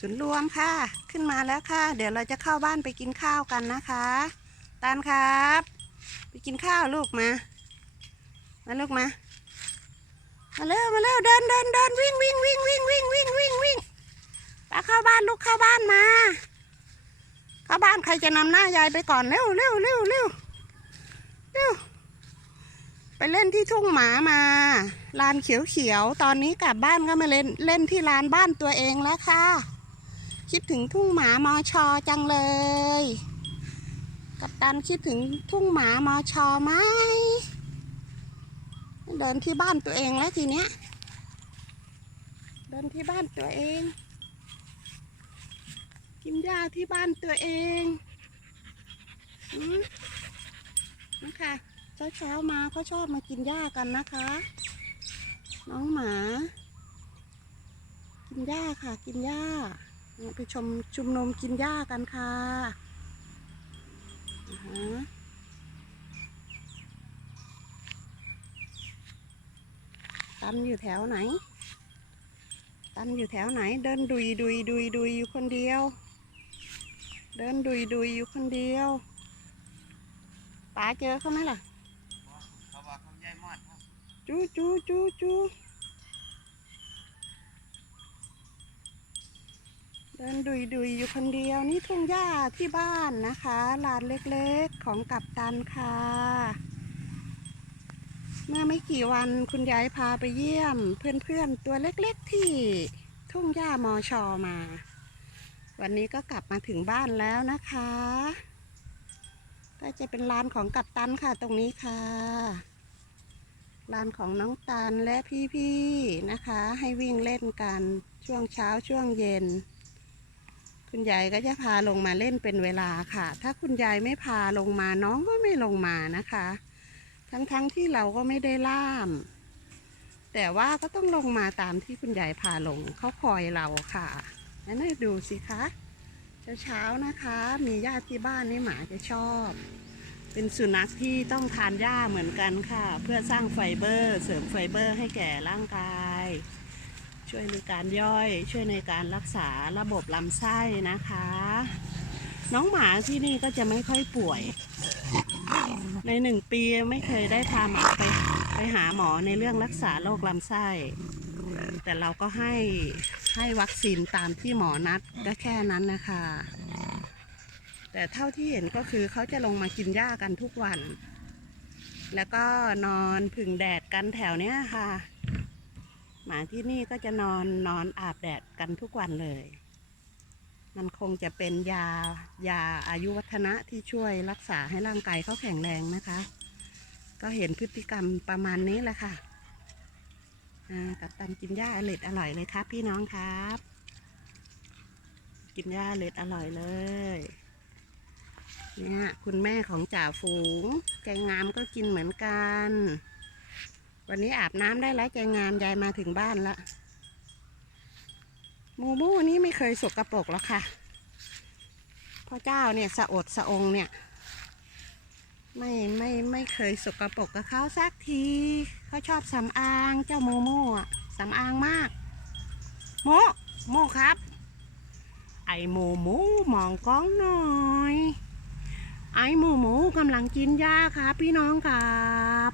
ศูนย์รวมค่ะ ขึ้นมาแล้วค่ะ เดี๋ยวเราจะเข้าบ้านไปกินข้าวกันนะคะ ตานครับ ไปกินข้าวลูกมา มาลูกมา มาเร็วมาเร็วเดินเดินเดินวิ่งวิ่งวิ่งวิ่งวิ่งวิ่งวิ่งวิ่งไปเข้าบ้านลูกเข้าบ้านมา เข้าบ้านใครจะนำหน้ายายไปก่อนเร็วเร็วเร็วเร็วเร็วไปเล่นที่ทุ่งหมามา ลานเขียวเขียวๆตอนนี้กลับบ้านก็มาเล่นเล่นที่ลานบ้านตัวเองแล้วค่ะ คิดถึงทุ่งหมามอชอจังเลย กับตันคิดถึงทุ่งหมามอชอไหมเดินที่บ้านตัวเองแล้วทีเนี้ย เดินที่บ้านตัวเอง กินหญ้าที่บ้านตัวเองอืมนะคะเช้าเช้าๆมาเขาชอบมากินหญ้ากันนะคะ น้องหมา กินหญ้าค่ะ กินหญ้า ไปชมชุมนุมกินหญ้ากันค่ะอ่าฮะตันอยู่แถวไหน ตันอยู่แถวไหน เดินดุยดุยดุยดุยอยู่คนเดียว เดินดุยดุยอยู่คนเดียวป๋าเจอเขาไหมล่ะ เขาว่าเขาย้ายมอดครับจูจูจูจู เดินดุยดุยอยู่คนเดียวนี่ทุ่งหญ้าที่บ้านนะคะลานเล็กๆของกัปตันค่ะ เมื่อไม่กี่วันคุณยายพาไปเยี่ยม เพื่อนๆตัวเล็กๆที่ทุ่งหญ้ามอชอมา วันนี้ก็กลับมาถึงบ้านแล้วนะคะก็จะเป็นลานของกัปตันค่ะตรงนี้ค่ะลานของน้องตันและพี่ๆนะคะ ให้วิ่งเล่นกันช่วงเช้าช่วงเย็น คุณยายก็จะพาลงมาเล่นเป็นเวลาค่ะ ถ้าคุณยายไม่พาลงมาน้องก็ไม่ลงมานะคะ ทั้งๆทที่เราก็ไม่ได้ล่าม แต่ว่าก็ต้องลงมาตามที่คุณยายพาลงเขาคอยเราค่ะนั่นดูสิคะเช้าๆนะคะ มีญาติที่บ้านนี่หมาจะชอบ เป็นสุนัขที่ต้องทานหญ้าเหมือนกันค่ะ เพื่อสร้างไฟเบอร์ เสริมไฟเบอร์ให้แก่ร่างกาย ช่วยในการย่อย ช่วยในการรักษาระบบลำไส้นะคะ น้องหมาที่นี่ก็จะไม่ค่อยป่วย ในหนึ่งปีไม่เคยได้พาหมาไปไปหาหมอในเรื่องรักษาโรคลำไส้ แต่เราก็ให้ให้วัคซีนตามที่หมอนัดก็แค่นั้นนะคะ แต่เท่าที่เห็นก็คือเขาจะลงมากินหญ้ากันทุกวัน แล้วก็นอนผึ่งแดดกันแถวเนี้ยค่ะ หมาที่นี่ก็จะนอนนอนอาบแดดกันทุกวันเลย มันคงจะเป็นยายาอายุวัฒนะที่ช่วยรักษาให้ร่างกายเขาแข็งแรงนะคะ ก็เห็นพฤติกรรมประมาณนี้แหละค่ะกับตันกินหญ้าอร่อยอร่อยเลยครับ พี่น้องครับ กินหญ้าอร่อยอร่อยเลยเนี่ยคุณแม่ของจ่าฝูงแกงงามก็กินเหมือนกัน วันนี้อาบน้ำได้แล้วแกงามยายมาถึงบ้านละมูมูนี่ไม่เคยสกรปรกแล้วค่ะพ่อเจ้าเนี่ยสะอดสะองเนี่ย ไม่ไม่ไม่เคยสกรปรกกับเขาสักทีเขาชอบสำอางเจ้าโมโม่อะสำอางมาก โมโมครับ ไอโมโมมองกล้องหน่อยไอโมโมกำลังกินหญ้าครับพี่น้องครับ